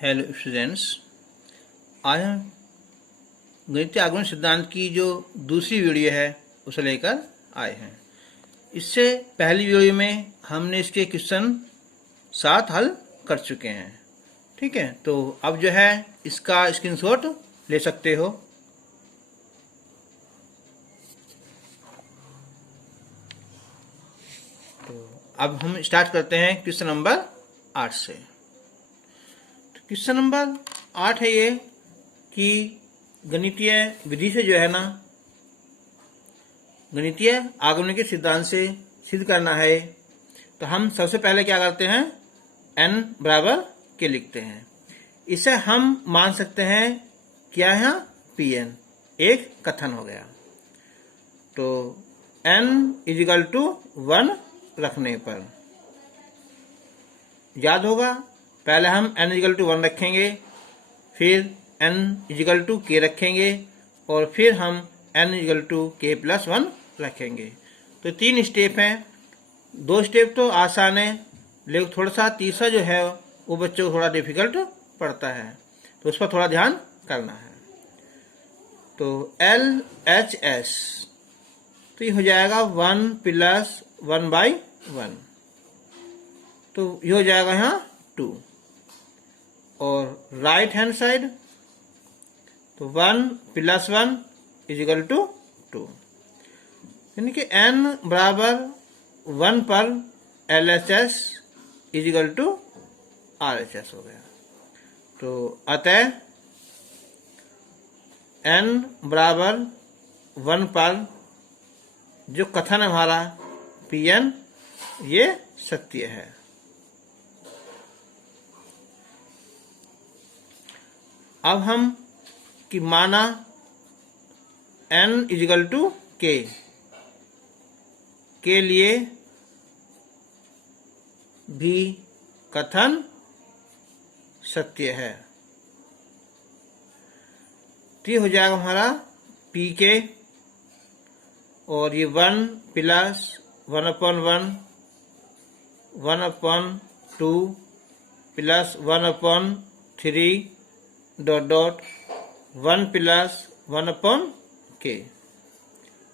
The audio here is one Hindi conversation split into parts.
हेलो स्टूडेंट्स, आज हम गणितीय आगमन सिद्धांत की जो दूसरी वीडियो है उसे लेकर आए हैं। इससे पहली वीडियो में हमने इसके क्वेश्चन 7 हल कर चुके हैं। ठीक है, तो अब जो है इसका स्क्रीनशॉट ले सकते हो। तो अब हम स्टार्ट करते हैं क्वेश्चन नंबर 8 से। क्वेश्चन नंबर 8 है ये कि गणितीय विधि से जो है ना, गणितीय आगमन के सिद्धांत से सिद्ध करना है। तो हम सबसे पहले क्या करते हैं, n बराबर के लिखते हैं। इसे हम मान सकते हैं क्या है, Pn एक कथन हो गया। तो n इजिकल टू 1 रखने पर याद होगा, पहले हम n इजिकल टू 1 रखेंगे, फिर n इजिकल टू k रखेंगे और फिर हम n is equal to k plus 1 रखेंगे। तो 3 स्टेप हैं। 2 स्टेप तो आसान है, लेकिन थोड़ा सा तीसरा जो है वो बच्चों को थोड़ा डिफिकल्ट पड़ता है, तो उस पर थोड़ा ध्यान करना है। तो LHS तो ये हो जाएगा 1 प्लस 1/1, तो ये हो जाएगा यहाँ 2। और राइट हैंड साइड तो 1 प्लस 1 इजिकल टू 2, यानी कि n बराबर 1 पर LHS इजिकल टू RHS हो गया। तो अतः n बराबर 1 पर जो कथन है हमारा Pn ये सत्य है। अब हम कि माना n इजिकल टू k के लिए भी कथन सत्य है। तो ये हो जाएगा हमारा pk, और ये 1 plus 1/1, 1/2 plus 1/3 dot dot 1 plus 1/k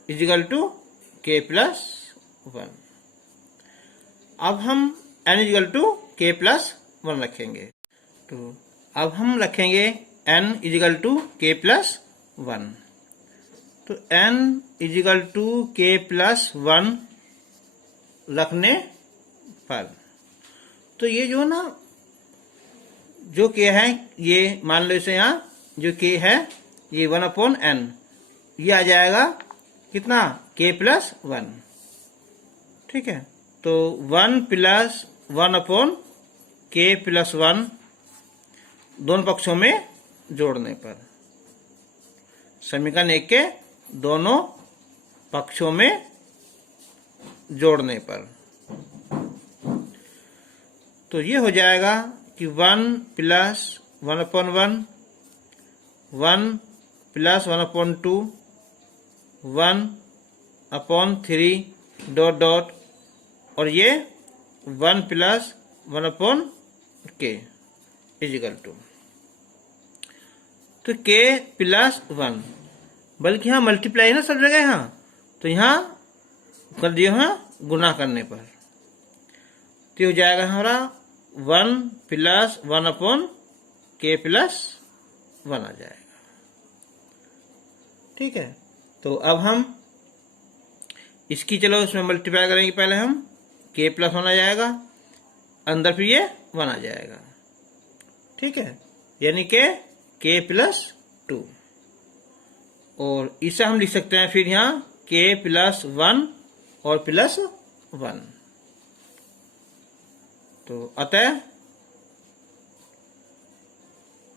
is equal to k plus 1। अब हम n is equal to k plus 1 रखेंगे। तो अब हम रखेंगे n is equal to k plus 1। तो n is equal to k plus 1 रखने पर तो ये जो ना, जो k है ये मान लो, इसे यहाँ जो k है ये 1/n, ये आ जाएगा कितना, k प्लस 1। ठीक है, तो 1 प्लस 1/k प्लस 1 दोनों पक्षों में जोड़ने पर, समीकरण 1 के दोनों पक्षों में जोड़ने पर, तो ये हो जाएगा कि 1 प्लस 1/1, 1 प्लस 1/2, 1/3 डॉट डॉट, और ये 1 प्लस 1/k इजिकल टू, तो k प्लस 1, बल्कि यहाँ मल्टीप्लाई है ना सब जगह, यहाँ तो यहाँ कर दिए हैं गुना करने पर, तो हो जाएगा हमारा 1 प्लस 1/k प्लस 1 आ जाएगा। ठीक है, तो अब हम इसकी चलो इसमें मल्टीप्लाई करेंगे। पहले हम k प्लस 1 आ जाएगा, अंदर फिर ये 1 आ जाएगा। ठीक है, यानी कि k प्लस 2, और इसे हम लिख सकते हैं फिर यहाँ k प्लस 1 और प्लस 1। तो अतः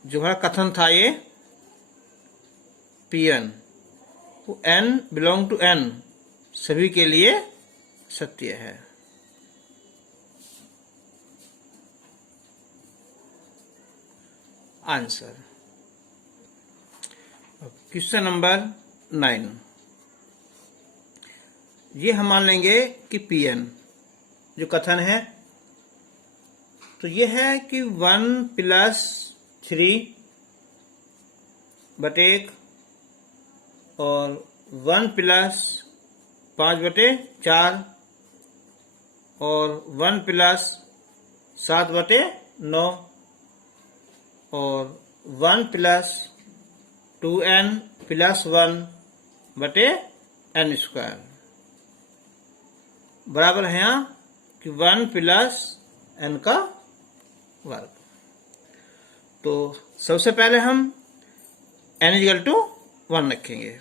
जो हमारा कथन था ये Pn, वो n बिलोंग टू n सभी के लिए सत्य है। आंसर। क्वेश्चन नंबर 9, ये हम मान लेंगे कि Pn जो कथन है, तो ये है कि 1 प्लस 3/1 और 1 प्लस 5/4 और 1 प्लस 7/9 और 1 plus 2n plus 1/n square बराबर है यहाँ कि 1 प्लस n का वर्ग। तो सबसे पहले हम n इजिकल टू 1 रखेंगे।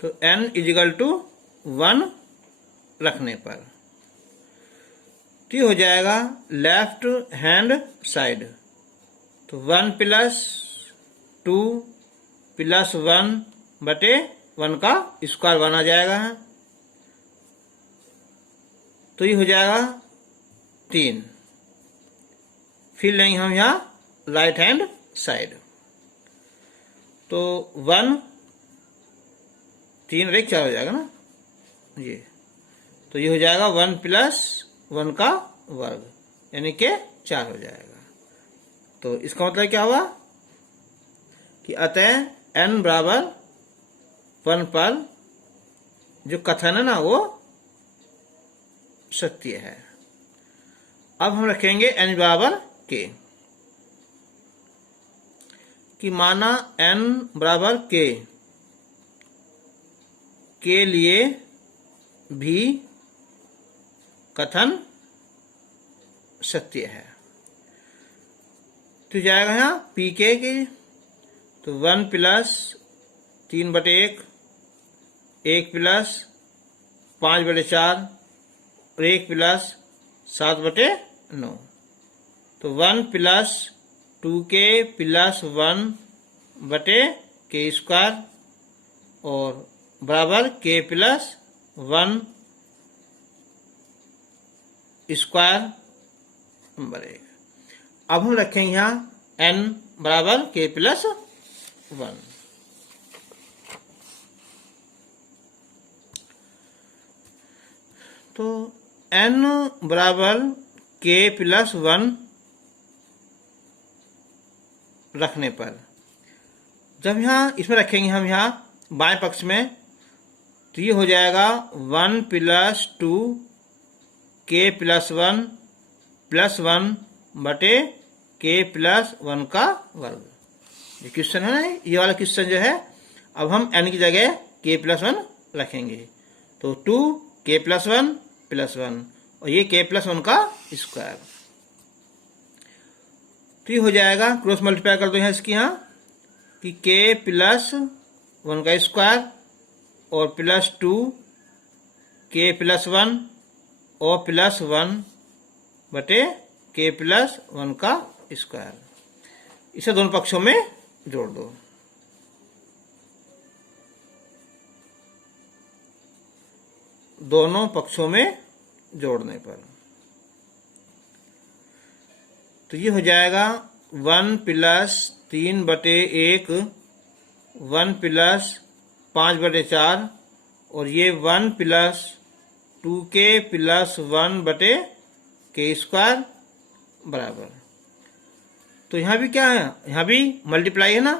तो n इजिकल टू 1 रखने पर तो ये हो जाएगा लेफ्ट हैंड साइड। तो 1 प्लस 2 प्लस 1/1 का स्क्वायर 1 आ जाएगा। तो ये हो जाएगा 3। फिर लेंगे हम यहाँ राइट हैंड साइड। तो 1 3 और 1 4 हो जाएगा ना ये। तो ये हो जाएगा 1 प्लस 1 का वर्ग यानी कि 4 हो जाएगा। तो इसका मतलब क्या हुआ कि अतः n बराबर 1 पर जो कथन है ना वो सत्य है। अब हम रखेंगे n बराबर k कि माना n बराबर k के लिए भी कथन सत्य है। तो जाएगा यहाँ पी के तो 1 प्लस 3/1 1 प्लस 5/4 और 1 प्लस 7/9। तो 1 plus 2k plus 1/k square और बराबर k प्लस 1 स्क्वायर नंबर 1। अब हम रखेंगे यहाँ n बराबर k प्लस 1। तो n बराबर k प्लस 1 रखने पर जब यहाँ इसमें रखेंगे हम यहाँ बाएं पक्ष में तो ये हो जाएगा 1 plus 2 k plus 1 plus 1/k plus 1 का वर्ग। ये क्वेश्चन है ना, ये वाला क्वेश्चन जो है। अब हम n की जगह k प्लस 1 रखेंगे। तो 2k प्लस 1 प्लस 1 और ये k प्लस 1 का स्क्वायर। तो ये हो जाएगा क्रॉस मल्टीप्लाई कर दो यहाँ इसकी यहाँ कि k प्लस 1 का स्क्वायर और प्लस 2k प्लस 1 और प्लस 1/k प्लस 1 का स्क्वायर। इसे दोनों पक्षों में जोड़ दो। दोनों पक्षों में जोड़ने पर तो ये हो जाएगा 1 प्लस 3/1 1 प्लस 5/4 और ये 1 plus 2k plus 1/k square बराबर। तो यहाँ भी क्या है, यहाँ भी मल्टीप्लाई है ना,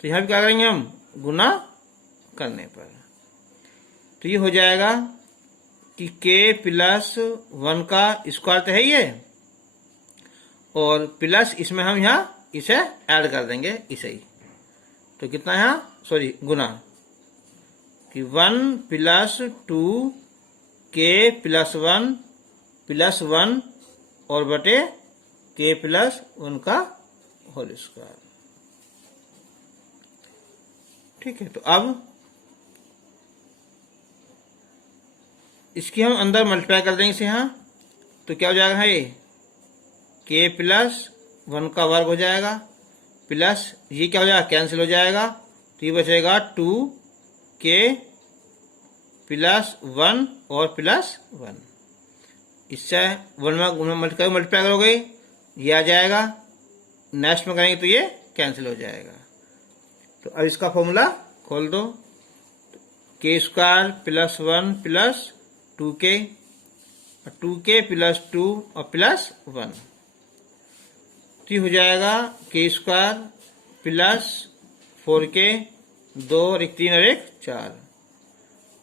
तो यहाँ भी क्या करेंगे हम गुना करने पर। तो ये हो जाएगा कि k प्लस 1 का स्क्वायर तो है ये और प्लस इसमें हम यहाँ इसे ऐड कर देंगे इसे ही। तो कितना यहाँ सॉरी गुना कि 1 प्लस 2k प्लस 1 प्लस 1 और बटे k प्लस 1 का होल स्क्वायर। ठीक है, तो अब इसकी हम अंदर मल्टीप्लाई कर देंगे इसे यहाँ। तो क्या हो जाएगा ये k प्लस 1 का वर्ग हो जाएगा प्लस ये क्या हो जाएगा कैंसिल हो जाएगा। तो ये बचेगा 2k प्लस 1 और प्लस 1। इससे 1 में मल्टीप्लाई करोगे ये आ जाएगा, नेक्स्ट में करेंगे तो ये कैंसिल हो जाएगा। तो अब इसका फॉर्मूला खोल दो। k square plus 1 plus 2k 2k plus 2 और प्लस 1। तो तो हो जाएगा के स्क्वायर प्लस 4k, 2 और 1 3 और 1 4।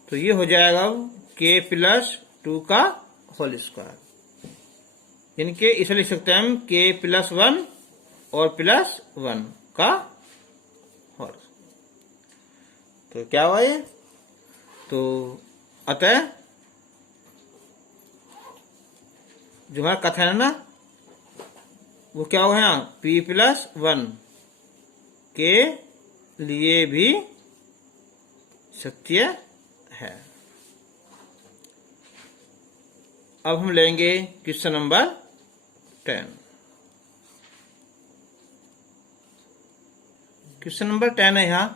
तो ये हो जाएगा अब k प्लस 2 का होल स्क्वायर। इनके इसे लिख सकते हैं हम k प्लस 1 और प्लस 1 का होल। तो क्या हुआ ये? तो अतः जो हमारा कथन है ना वो क्या होगा यहाँ p प्लस 1 के लिए भी सत्य है। अब हम लेंगे क्वेश्चन नंबर 10। क्वेश्चन नंबर 10 है यहाँ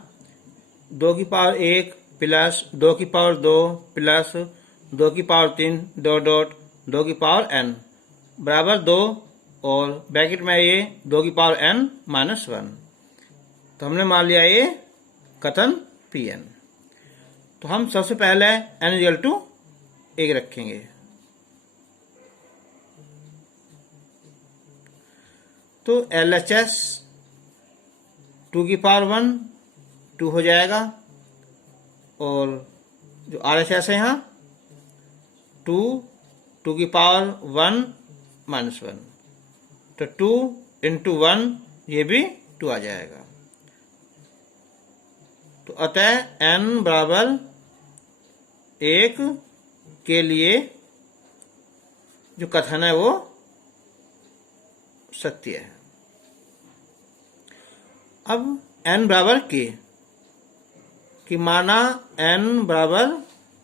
2 की पावर 1 प्लस 2 की पावर 2 प्लस 2 की पावर 3 डॉट डॉट 2 की पावर n बराबर 2 और ब्रैकेट में ये 2 की पावर n माइनस 1। तो हमने मान लिया ये कथन Pn। तो हम सबसे पहले n इक्वल टू 1 रखेंगे। तो LHS 2 की पावर 1 2 हो जाएगा और जो RHS है यहाँ 2 2 की पावर 1 माइनस 1। तो 2 इंटू 1 ये भी 2 आ जाएगा। तो अतः n बराबर 1 के लिए जो कथन है वो सत्य है। अब n बराबर k कि माना n बराबर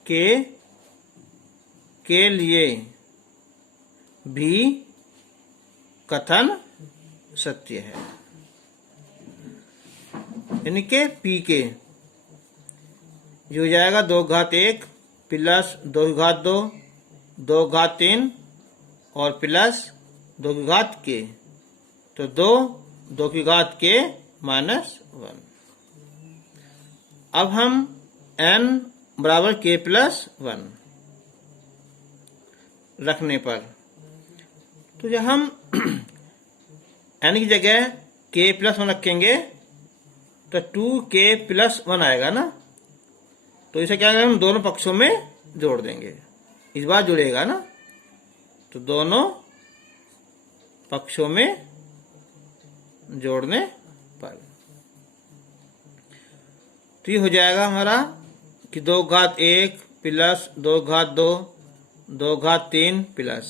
k के लिए भी कथन सत्य है। यानी कि p के जो हो जाएगा 2 घात 1 प्लस 2 घात 2 2 घात 3 और प्लस 2 की घात k। तो 2 की घात k माइनस 1। अब हम n बराबर k प्लस 1 रखने पर तो जब हम n की जगह k प्लस 1 रखेंगे तो 2k प्लस 1 आएगा ना। तो इसे क्या करेंगे हम दोनों पक्षों में जोड़ देंगे। इस बार जुड़ेगा ना तो दोनों पक्षों में जोड़ने पर तो ये हो जाएगा हमारा कि 2 घात 1 प्लस 2 घात 2 2 घात 3 प्लस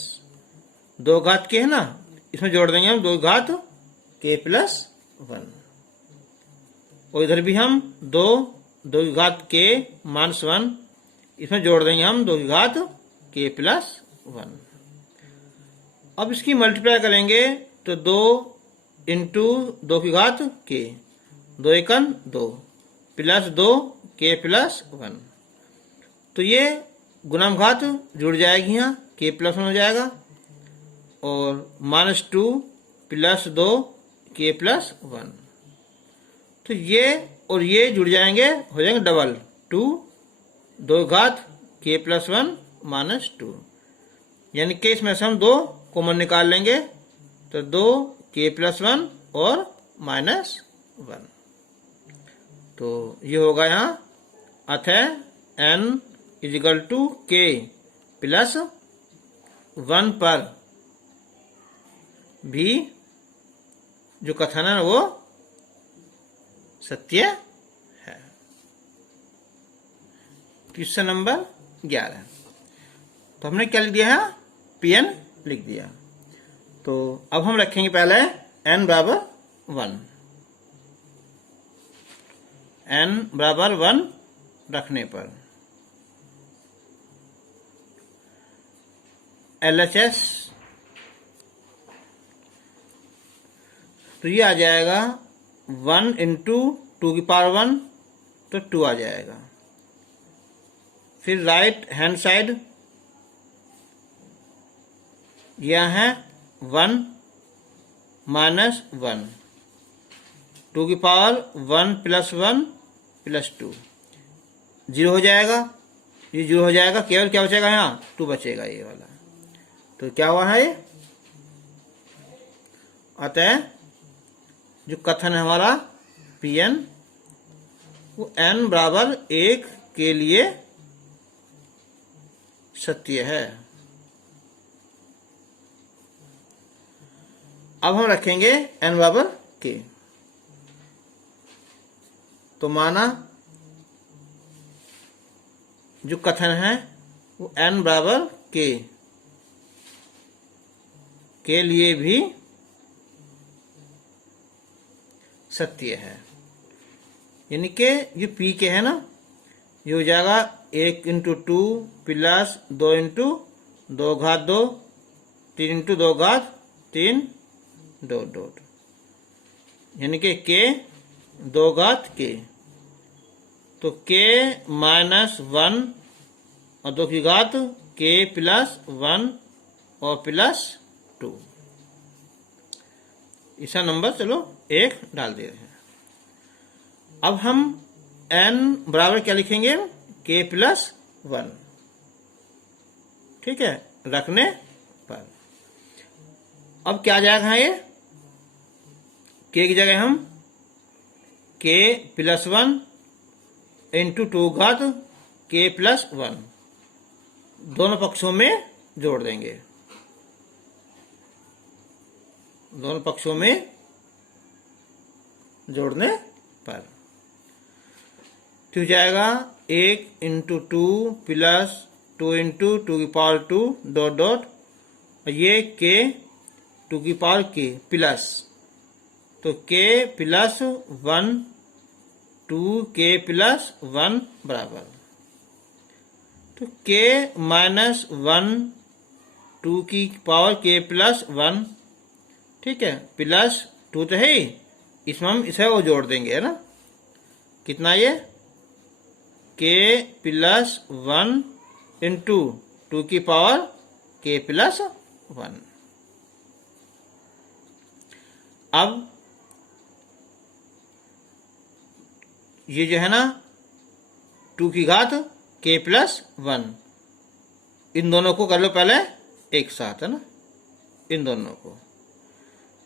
2 घात के है ना इसमें जोड़ देंगे हम 2 घात के प्लस 1 और इधर भी हम 2 की घात के माइनस 1 इसमें जोड़ देंगे हम 2 की घात के प्लस 1। अब इसकी मल्टीप्लाई करेंगे तो 2 इंटू 2 की घात के 2 एकन 2 प्लस 2 के प्लस 1। तो ये गुणानुघात जुड़ जाएगी यहाँ के प्लस 1 हो जाएगा और माइनस 2 प्लस 2 के प्लस 1। तो ये और ये जुड़ जाएंगे हो जाएंगे डबल 2 घात के प्लस 1 माइनस 2 यानी कि इसमें से हम 2 कॉमन निकाल लेंगे तो 2 के प्लस 1 और माइनस 1। तो ये होगा यहाँ अतः n इजिकल टू के प्लस 1 पर भी जो कथन है वो सत्य है। Question number 11। तो हमने क्या लिख दिया है Pn लिख दिया। तो अब हम रखेंगे पहले n बराबर 1 n बराबर 1 रखने पर LHS तो ये आ जाएगा 1 इंटू 2 की पावर 1 तो 2 आ जाएगा। फिर राइट हैंड साइड यह है 1 माइनस 1 2 की पावर 1 प्लस 1 प्लस 2 0 हो जाएगा। ये 0 हो जाएगा केवल क्या बचेगा यहाँ 2 बचेगा ये वाला। तो क्या हुआ है ये अतः जो कथन है हमारा Pn वो n बराबर 1 के लिए सत्य है। अब हम रखेंगे n बराबर k। तो माना जो कथन है वो n बराबर k के लिए भी सत्य है। यानी कि ये पी के है ना, ये हो जाएगा 1 इंटू 2 प्लस 2 इंटू 2 घात 2 3 इंटू 2 घात 3 डॉट डॉट, यानी कि के 2 घात के। तो के माइनस 1 और 2 की घात के प्लस 1 और प्लस 2। इसका नंबर चलो 1 डाल दे रहे हैं। अब हम n बराबर क्या लिखेंगे, k प्लस 1। ठीक है, रखने पर अब क्या आ जाएगा ये, k की जगह हम k प्लस 1 इंटू 2 घात k प्लस 1 दोनों पक्षों में जोड़ देंगे। दोनों पक्षों में जोड़ने पर तो जाएगा 1 इंटू 2 प्लस 2 इंटू 2 की पावर 2 डॉट डॉट, ये k 2 की पावर k प्लस, तो k प्लस 1 2k प्लस 1 बराबर, तो k माइनस 1 2 की पावर k प्लस 1। ठीक है, प्लस 2 तो है, इसमें हम इसे वो जोड़ देंगे, है ना। कितना ये k प्लस 1 इंटू 2 की पावर k प्लस 1। अब ये जो है ना 2 की घात k प्लस 1, इन दोनों को कर लो पहले एक साथ, है ना, इन दोनों को।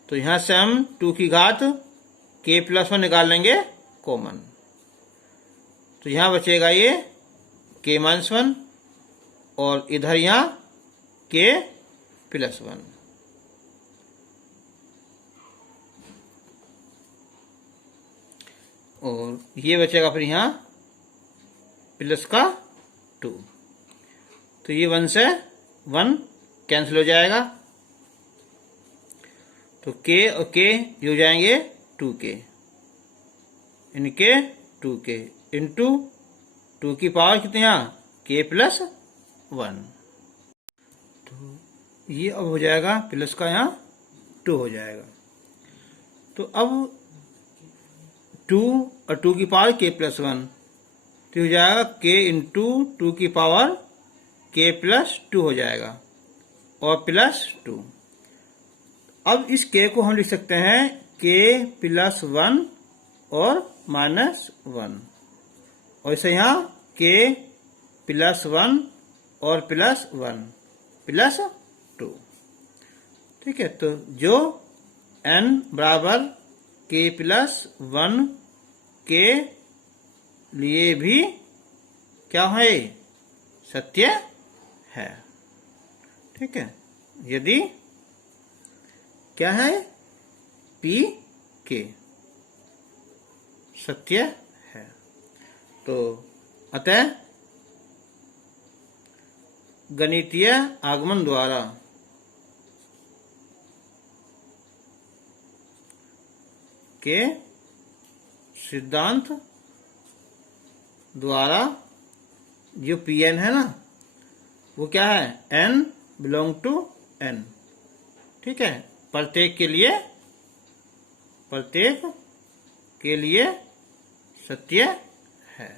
तो यहां से हम 2 की घात k प्लस 1 निकाल लेंगे कॉमन, तो यहां बचेगा ये k माइनस 1 और इधर यहां k प्लस 1। और ये बचेगा फिर यहां प्लस का 2, तो ये 1 से 1 कैंसिल हो जाएगा, तो k और k ये हो जाएंगे 2k, यानी के 2k इंटू 2 की पावर कितने यहाँ k प्लस 1। तो ये अब हो जाएगा प्लस का यहाँ 2 हो जाएगा। तो अब 2 और 2 की पावर k प्लस 1, तो हो जाएगा k इंटू 2 की पावर k प्लस 2 हो जाएगा और प्लस 2। अब इस k को हम लिख सकते हैं k प्लस 1 और माइनस 1, और इसे यहाँ k प्लस 1 और प्लस 1 प्लस 2। ठीक है, तो जो n बराबर k प्लस 1 के लिए भी क्या है, सत्य है। ठीक है, यदि क्या है p के सत्य है, तो अतः गणितीय आगमन द्वारा के सिद्धांत द्वारा जो Pn है ना, वो क्या है, n बिलोंग टू n। ठीक है, प्रत्येक के लिए सत्य है।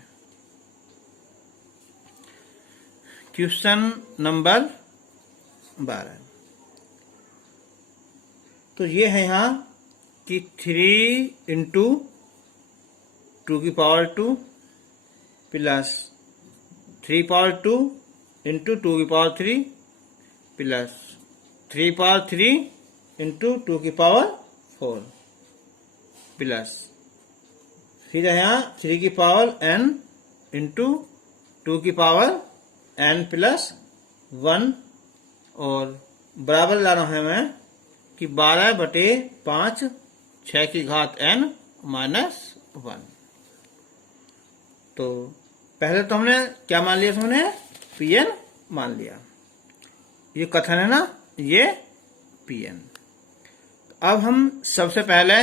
Question number 12। तो ये है यहाँ कि 3 इंटू 2 की पावर 2 प्लस 3 पावर 2 इंटू 2 की पावर 3 प्लस 3 पावर 3 इंटू 2 की पावर 4 प्लस फिर यहाँ 3 की पावर n इंटू 2 की पावर n प्लस 1 और बराबर ला रहा है मैं कि 12/5 6 की घात n माइनस 1। तो पहले तो हमने क्या मान लिया, हमने Pn मान लिया, ये कथन है ना, ये Pn। अब हम सबसे पहले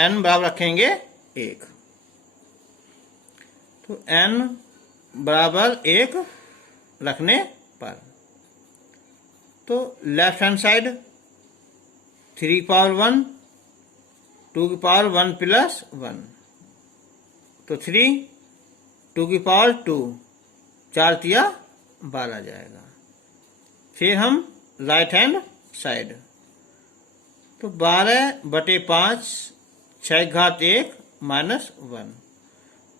n बराबर रखेंगे 1, तो n बराबर 1 रखने पर तो लेफ्ट हैंड साइड 3 की पावर 1 2 की पावर 1 प्लस 1 तो 3 2 की पावर 2 4 तिया 12 जाएगा। फिर हम राइट हैंड साइड तो 12/5 6 की घात 1 माइनस 1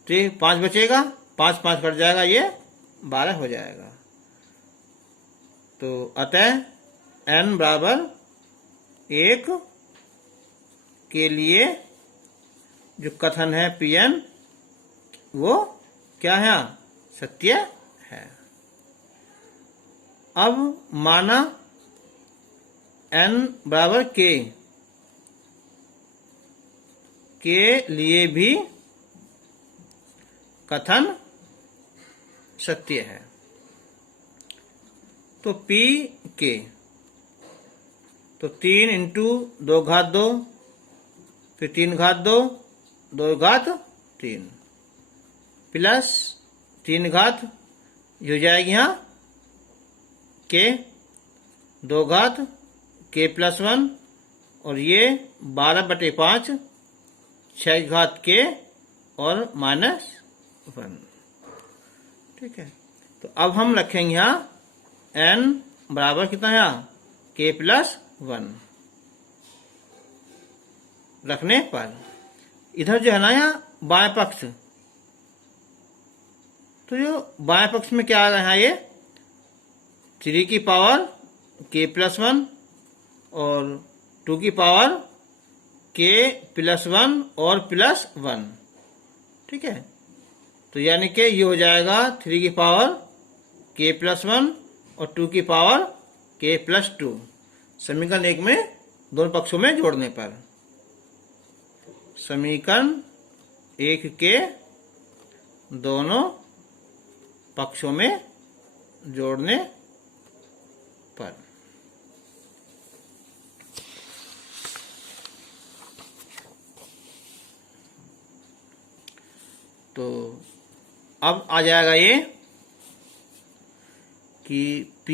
तो 5 बचेगा, 5 5 कट जाएगा, ये 12 हो जाएगा। तो अतः n बराबर 1 के लिए जो कथन है Pn वो क्या है, सत्य है। अब माना n बराबर k के लिए भी कथन सत्य है तो p के तो 3 इंटू 2 घात 2 फिर 3 घात 2 2 घात 3 प्लस 3 घात हो जाएगी यहाँ के 2 घात के प्लस 1 और ये 12/5 6 की घात के और माइनस 1। ठीक है, तो अब हम रखेंगे यहाँ n बराबर कितना है, के प्लस 1 रखने पर इधर जो है ना यहाँ बाएं पक्ष, तो जो बाएं पक्ष में क्या आ रहा है, ये 3 की पावर k प्लस 1 और 2 की पावर k प्लस 1 और प्लस 1। ठीक है, तो यानी कि ये हो जाएगा 3 की पावर k प्लस 1 और 2 की पावर k प्लस 2 समीकरण 1 में दोनों पक्षों में जोड़ने पर, समीकरण 1 के दोनों पक्षों में जोड़ने पर। तो अब आ जाएगा ये कि p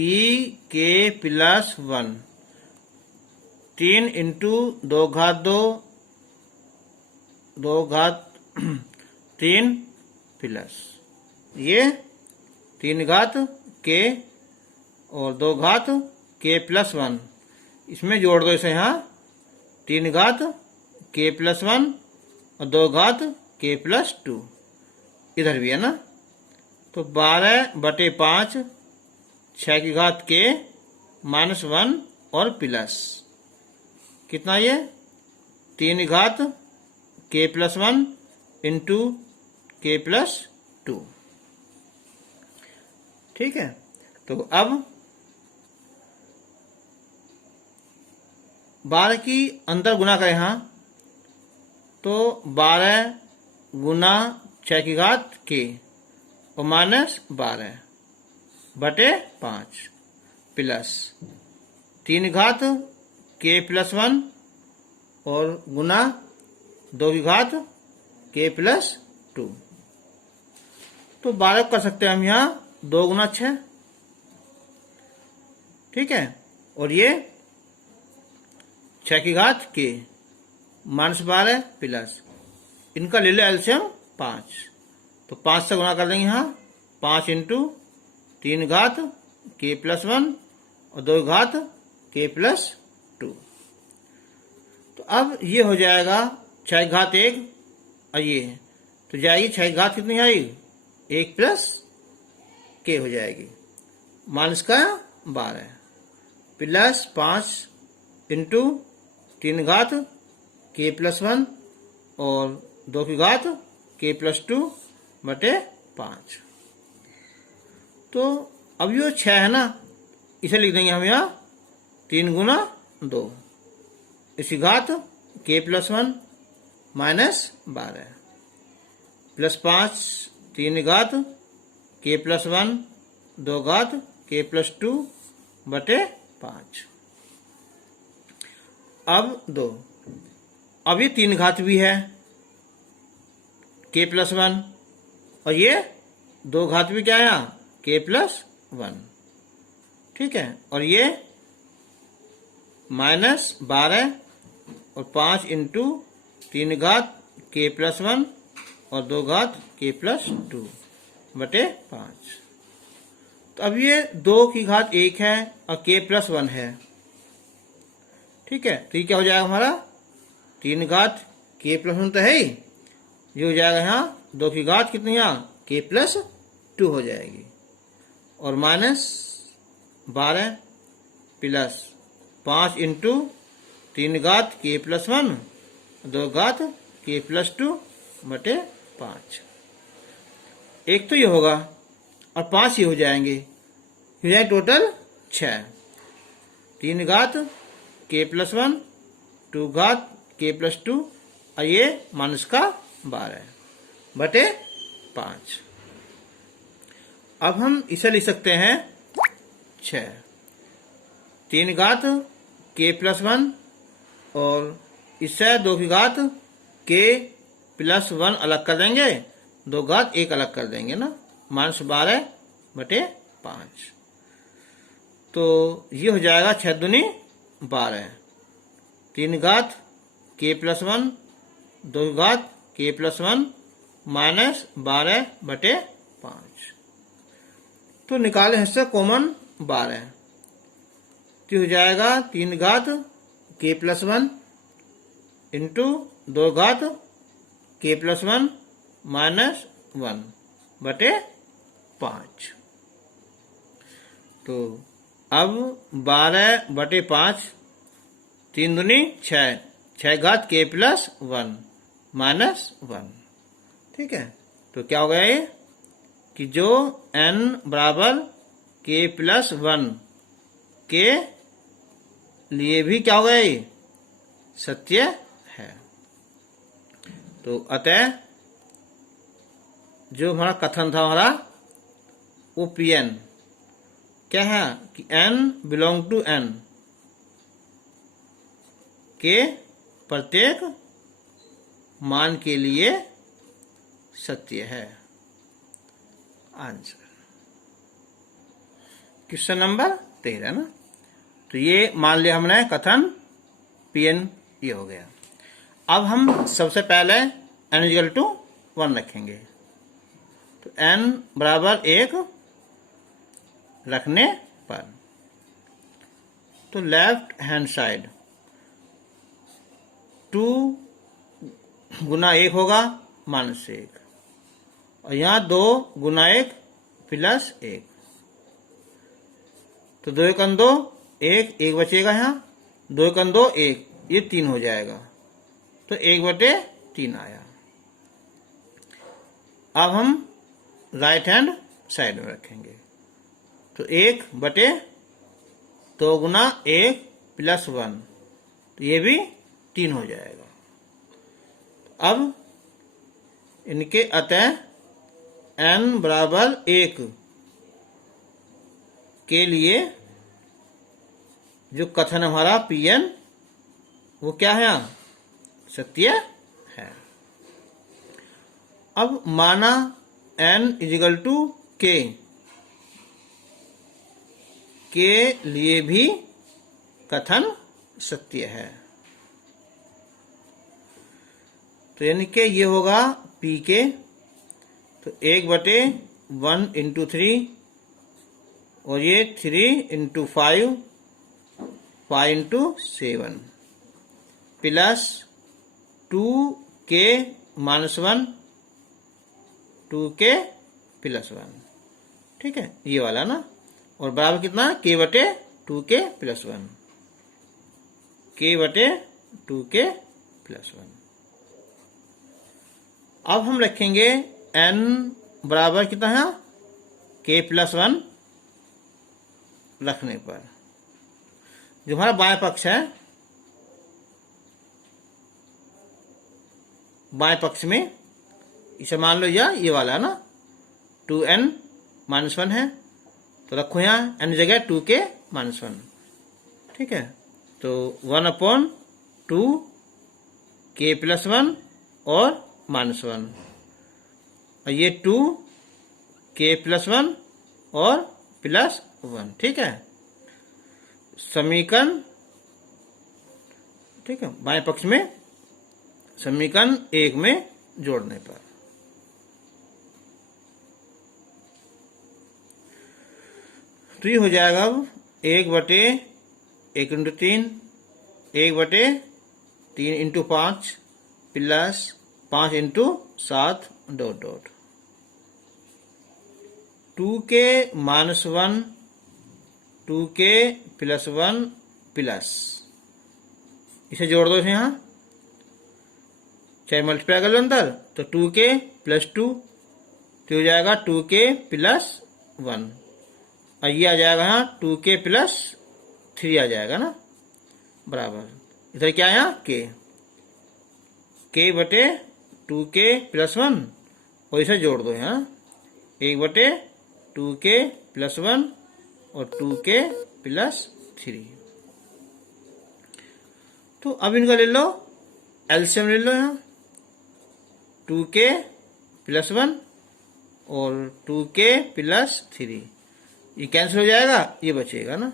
के प्लस 1 3 इंटू 2 घात 2 घात 3 प्लस ये 3 घात के और 2 घात के प्लस 1 इसमें जोड़ दो इसे, यहाँ 3 घात के प्लस 1 और 2 घात के प्लस 2 इधर भी है ना, तो 12/5 6 की घात के माइनस 1 और प्लस कितना, ये 3 घात के प्लस 1 इंटू के प्लस 2। ठीक है, तो अब 12 की अंदर गुना करें यहाँ तो 12 गुना 6 की घात के और माइनस 12/5 प्लस 3 घात के प्लस 1 और गुना 2 की घात के प्लस 2। तो 12 कर सकते हैं हम यहाँ 2 गुना 6। ठीक है, और ये 6 की घात के माइनस 12 प्लस इनका ले लो एलसीएम 5, तो 5 से गुणा कर देंगे यहाँ 5 इंटू 3 घात के प्लस 1 और 2 घात के प्लस 2। तो अब ये हो जाएगा 6 घात 1 और ये तो जाएगी 6 घात कितनी आएगी 1 प्लस के हो जाएगी माइनस का 12 प्लस 5 इंटू 3 घात के प्लस 1 और 2 की घात के प्लस 2 बटे 5। तो अब ये 6 है ना, इसे लिख देंगे हम यहाँ 3 गुना 2, इसी घात के प्लस 1 माइनस 12 प्लस 5 3 घात के प्लस 1 2 घात के प्लस 2 बटे 5। अब 2, अब ये 3 घात भी है के प्लस 1 और ये 2 घात भी क्या है यहाँ के प्लस 1, ठीक है। और ये माइनस 12 और 5 इंटू 3 घात के प्लस 1 और 2 घात के प्लस 2 बटे 5। तो अब ये 2 की घात 1 है और के प्लस 1 है, ठीक है। तो ये क्या हो जाएगा हमारा 3 घात के प्लस 1 तो है ही, ये हो जाएगा यहाँ 2 की घात कितनी यहाँ के प्लस 2 हो जाएगी और माइनस 12 प्लस 5 इंटू 3 घात के प्लस 1 2 घात के प्लस 2 बटे 5। एक तो ये होगा और 5 ही हो जाएंगे, हो जाए टोटल 6। 3 घात के प्लस 1 2 घात के प्लस 2 और ये माइनस का 12 बटे 5। अब हम इसे लिख सकते हैं 6। 3 घात के प्लस 1 और इससे 2 की घात के प्लस 1 अलग कर देंगे, 2 घात 1 अलग कर देंगे ना, माइनस 12 बटे 5। तो ये हो जाएगा 6 दूनी 12, 3 घात के प्लस 1 2 घात के प्लस 1 माइनस 12 बटे 5। तो निकाले हिस्सा कॉमन 12, तो हो जाएगा 3 घात के प्लस 1 इंटू 2 घात के प्लस 1 माइनस 1 बटे 5। तो अब 12 बटे 5, 3 दूनी 6, 6 घात के प्लस 1 माइनस 1, ठीक है। तो क्या हो गया ये कि जो n बराबर के प्लस 1 के लिए भी क्या हो गया ये सत्य है। तो अतः जो हमारा कथन था हमारा वो Pn क्या है कि n बिलोंग टू n के प्रत्येक मान के लिए सत्य है। आंसर क्वेश्चन नंबर 13 ना। तो ये मान लिया हमने कथन Pn ये हो गया। अब हम सबसे पहले n इक्वल टू 1 रखेंगे। तो n बराबर 1 रखने पर तो लेफ्ट हैंड साइड 2 गुना 1 होगा माइनस 1 और यहाँ 2 गुना 1 प्लस 1। तो 2 एकम 2 1 1 बचेगा, यहाँ 2 एकम 2 1, ये 3 हो जाएगा। तो 1 बटे 3 आया। अब हम राइट हैंड साइड में रखेंगे। तो 1 बटे 2 गुना 1 प्लस 1, तो ये भी 3 हो जाएगा। अब इनके अतः n बराबर 1 के लिए जो कथन हमारा Pn वो क्या है यहाँ सत्य है। अब माना n इजिकल टू k के लिए भी कथन सत्य है। तो यानी कि ये होगा P के, तो 1 बटे 1 इंटू 3 और ये 3 into 5 5 into 7 plus 2k minus 1 2k plus 1, ठीक है ये वाला ना। और बराबर कितना k बटे 2k प्लस 1, k बटे 2k प्लस 1। अब हम रखेंगे n बराबर कितना है, k प्लस 1 रखने पर जो हमारा बाएं पक्ष है, बाएं पक्ष में इसे मान लो ये वाला है ना 2n माइनस 1 है, तो रखो यहाँ n जगह 2k माइनस 1। ठीक है, तो 1/2 k प्लस 1 और माइनस 1, और ये 2 k प्लस 1 और प्लस 1। ठीक है, समीकरण, ठीक है, बाएं पक्ष में समीकरण 1 में जोड़ने पर तो ये हो जाएगा अब 1/1 into 3, 1/3 into 5 plus 5 into 7 dot dot 2k minus 1 2k plus 1 plus, इसे जोड़ दो इसे यहाँ, चाहे मल्टीप्लाई कर लो अंदर, तो 2k प्लस 2 तो हो जाएगा 2k प्लस 1, और ये आ जाएगा यहाँ 2k प्लस 3 आ जाएगा ना, बराबर इधर क्या है यहाँ k बटे 2k प्लस 1, और इसे जोड़ दो यहाँ 1/2k प्लस 1 और 2k प्लस 3। तो अब इनका ले लो एलसीएम ले लो यहाँ, 2k प्लस 1 और 2k प्लस 3, ये कैंसिल हो जाएगा, ये बचेगा ना,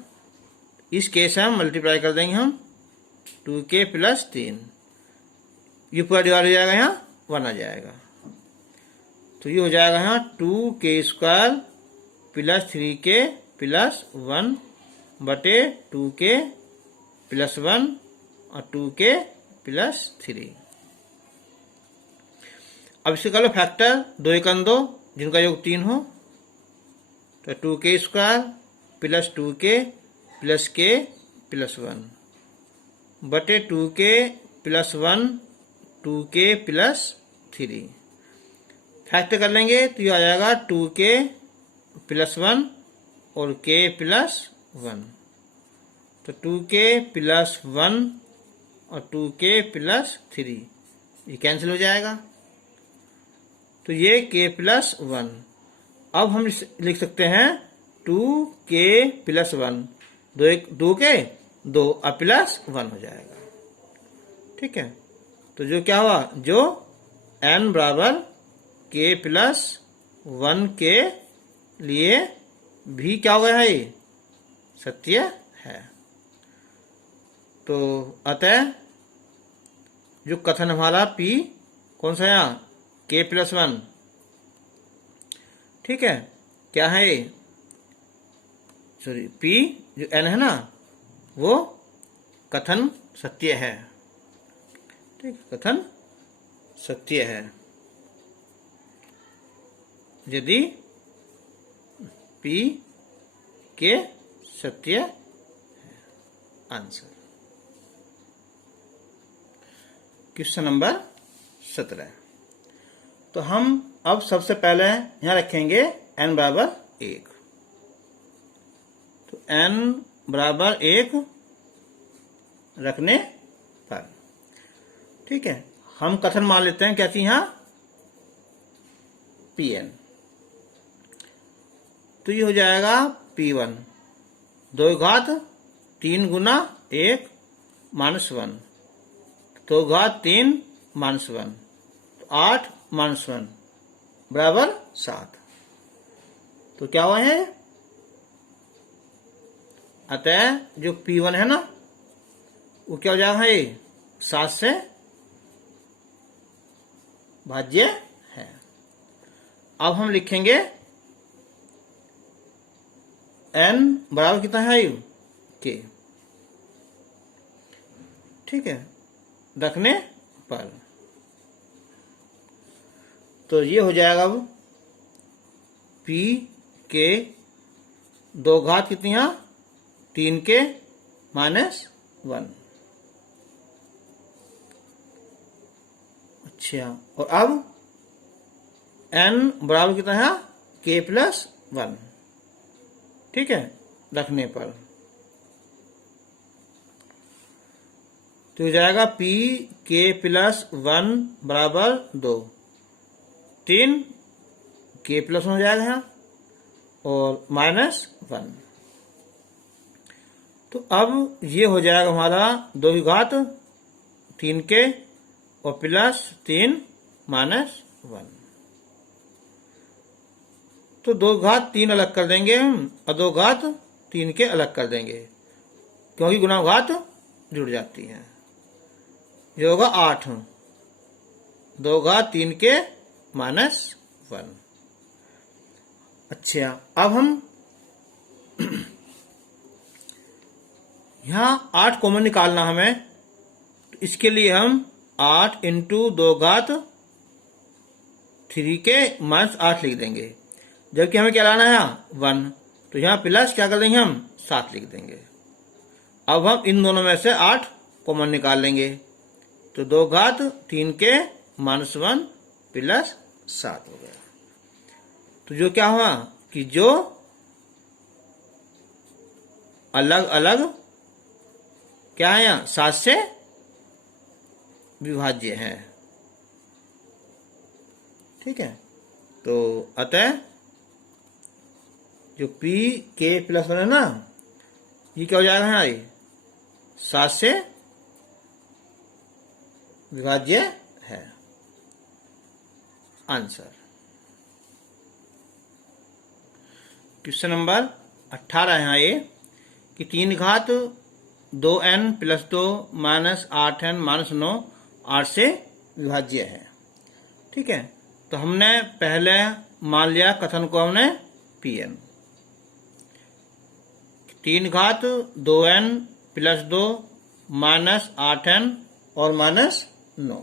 इस केस से हम मल्टीप्लाई कर देंगे हम 2k प्लस 3, ये पूरा डिवाइड हो जाएगा, यहाँ 1 आ जाएगा, तो ये हो जाएगा यहाँ 2k square plus 3k plus 1 बटे 2k प्लस 1 और 2k प्लस 3। अब इसे कर लो फैक्टर, 2 1 2 जिनका योग 3 हो, तो 2k square plus 2k plus k plus 1 बटे 2k plus 1 2k plus 3। Factor कर लेंगे तो ये आ जाएगा 2k प्लस 1 और k प्लस 1, तो 2k प्लस 1 और 2k प्लस 3 ये कैंसिल हो जाएगा, तो ये k प्लस 1। अब हम लिख सकते हैं 2k प्लस 1, 2 के 2 और प्लस 1 हो जाएगा। ठीक है, तो जो क्या हुआ, जो n बराबर k प्लस 1 के लिए भी क्या हो गया है, ये सत्य है। तो अतः जो कथन हमारा p कौन सा है यहाँ, k प्लस 1, ठीक है, क्या है ये, सॉरी p जो n है ना वो कथन सत्य है। ठीक, कथन सत्य है यदि p के सत्य है। Answer question number 17। तो हम अब सबसे पहले यहां रखेंगे n बराबर 1, तो n बराबर 1 रखने पर, ठीक है, हम कथन मान लेते हैं क्या थी यहाँ Pn, तो ये हो जाएगा P1 2 घात 3 गुना 1 माइनस 1, 2 घात 3 माइनस 1, तो 8 माइनस 1 बराबर 7। तो क्या हुआ है, अतः जो P1 है ना वो क्या हो जाएगा, ये 7 से भाज्य है। अब हम लिखेंगे n बराबर कितना है, k, ठीक है, रखने पर, तो ये हो जाएगा अब p के 2 घात कितनी है 3 के माइनस 1, अच्छा, और अब n बराबर कितना है, k प्लस 1, ठीक है, रखने पर तो हो जाएगा p k प्लस 1 बराबर 2, 3 k प्लस 1 हो जाएगा यहाँ और -1। तो अब ये हो जाएगा हमारा 2 की घात 3 के और प्लस 3 -1। तो 2 घात 3 अलग कर देंगे हम और 2 घात 3 के अलग कर देंगे, क्योंकि गुणा घात जुड़ जाती है। ये होगा 8, 2 घात 3 के -1। अच्छा, अब हम यहाँ 8 कॉमन निकालना हमें, तो इसके लिए हम 8 इंटू 2 घात 3 के -8 लिख देंगे, जबकि हमें क्या लाना है 1, तो यहाँ प्लस क्या कर देंगे हम 7 लिख देंगे। अब हम इन दोनों में से 8 कॉमन निकाल लेंगे, तो 2 घात 3 के -1 प्लस 7 हो गया। तो जो क्या हुआ कि जो अलग अलग क्या है यहाँ 7 से विभाज्य है, ठीक है। तो अतः जो p k प्लस 1 है ना, ये क्या हो जाएगा यहाँ 7 से विभाज्य है। आंसर क्वेश्चन नंबर 18 है ये कि 3 घात 2n प्लस 2 -8n -9 8 से विभाज्य है, ठीक है। तो हमने पहले मान लिया कथन को हमने pn, 3 घात 2n प्लस 2 -8n और -9,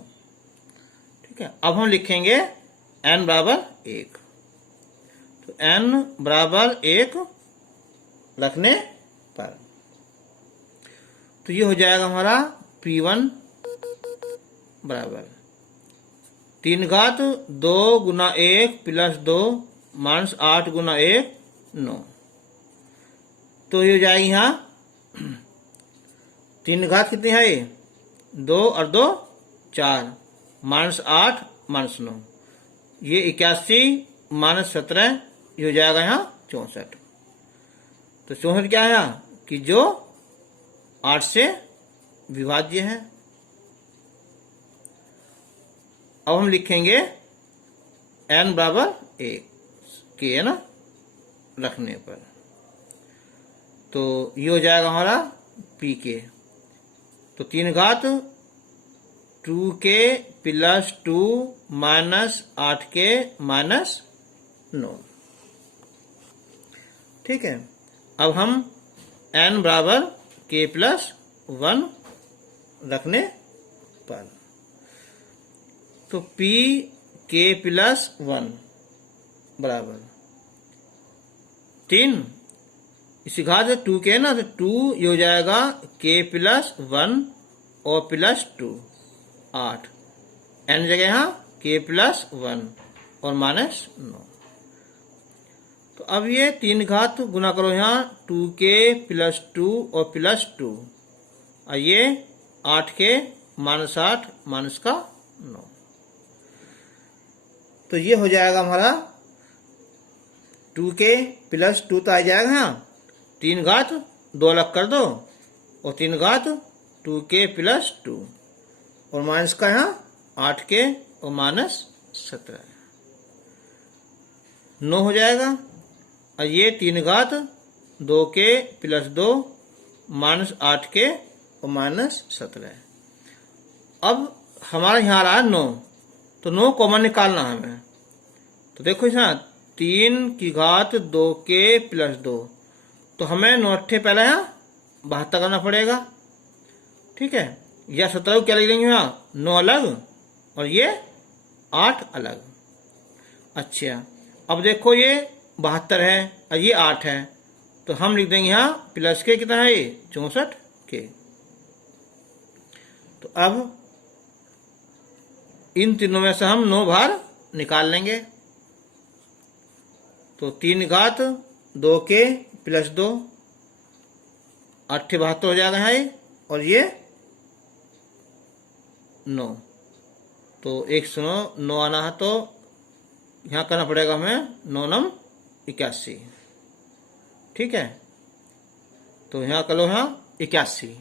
ठीक है। अब हम लिखेंगे n बराबर 1, तो n बराबर 1 रखने पर तो ये हो जाएगा हमारा p1 बराबर 3 घात 2 गुना 1 प्लस 2 -8 गुना 1 9। तो ये हो जाएगी यहाँ 3 घात कितनी है 2 और 2 4 -8 -9, ये 81 -17, ये हो जाएगा यहाँ 64। तो 64 क्या है यहाँ कि जो 8 से विभाज्य है। अब हम लिखेंगे n बराबर 1 के, है ना, रखने पर तो ये हो जाएगा हमारा p के। तो 3 घात 2k प्लस 2 -8k -9, ठीक है। अब हम n बराबर k प्लस 1 रखने पर तो p k प्लस 1 बराबर 3, इसी घात 2k ना, तो 2 ये हो जाएगा k प्लस 1 और प्लस 2 8, n जगह यहाँ k प्लस 1 और -9। तो अब ये 3 घात गुना करो यहाँ 2k प्लस 2 और प्लस 2 और ये 8k -8 -9, तो ये हो जाएगा हमारा 2k प्लस 2 तो आ जाएगा यहाँ 3 घात 2 अलग कर दो और 3 घात 2k प्लस 2 और माइनस का यहाँ 8k और -17 9 हो जाएगा। और ये 3 घात 2k प्लस 2 -8k और -17। अब हमारा यहाँ आ रहा है 9, तो 9 कॉमन निकालना है हमें। तो देखो यहाँ 3 की घात 2k प्लस 2, तो हमें 9 अट्ठे पहले यहाँ 72 करना पड़ेगा, ठीक है। या 17 को क्या लिख देंगे यहाँ 9 अलग और ये 8 अलग। अच्छा, अब देखो ये 72 है और ये 8 है, तो हम लिख देंगे यहाँ प्लस के कितना है ये 64 के। तो अब इन तीनों में से हम 9 बाहर निकाल लेंगे। तो 3 घात 2k प्लस 2 8 72 हो जाएगा यहाँ ये, और ये 9। तो 109 आना है, तो यहाँ करना पड़ेगा हमें 9 नम 81। ठीक है, तो यहाँ कर लो यहाँ 81,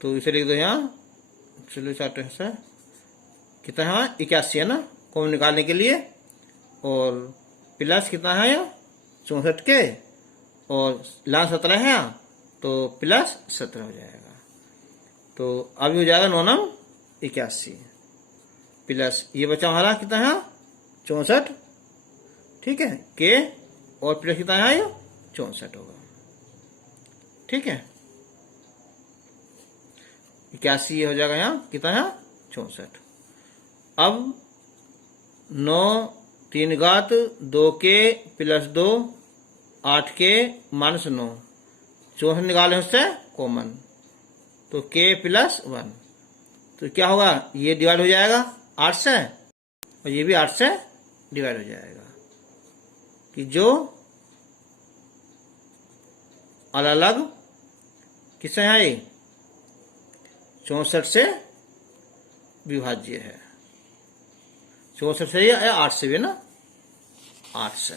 तो इसे लिख दो यहाँ। चलो चार्ट से कितना है 81 है ना कॉमन निकालने के लिए, और प्लस कितना है यहाँ 64 के, और लान 17 है यहाँ, तो प्लस 17 हो जाएगा। तो अभी हो जाएगा 9 नम 81 प्लस ये बचा हमारा कितना है 64। ठीक है, के और प्लस कितना है ये 64 होगा। ठीक है, 81 हो जाएगा यहाँ कितना है 64। अब 9 3 घात 2k प्लस 2 8k माइनस 9 64 निकाले उससे कॉमन, तो k प्लस 1, तो क्या होगा ये डिवाइड हो जाएगा 8 से, और ये भी 8 से डिवाइड हो जाएगा, कि जो अलग अलग किससे है ये 64 से विभाज्य है। 64 से या 8 से भी ना, 8 से,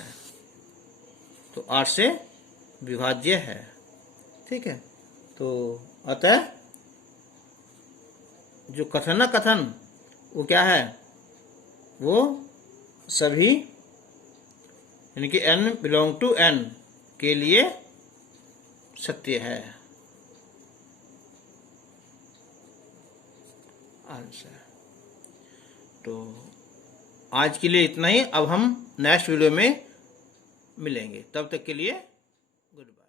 तो 8 से विभाज्य है। ठीक है, तो अतः जो कथन ना कथन वो क्या है, वो सभी यानी कि n बिलोंग टू n के लिए सत्य है। आंसर। तो आज के लिए इतना ही, अब हम नेक्स्ट वीडियो में मिलेंगे, तब तक के लिए गुड बाय।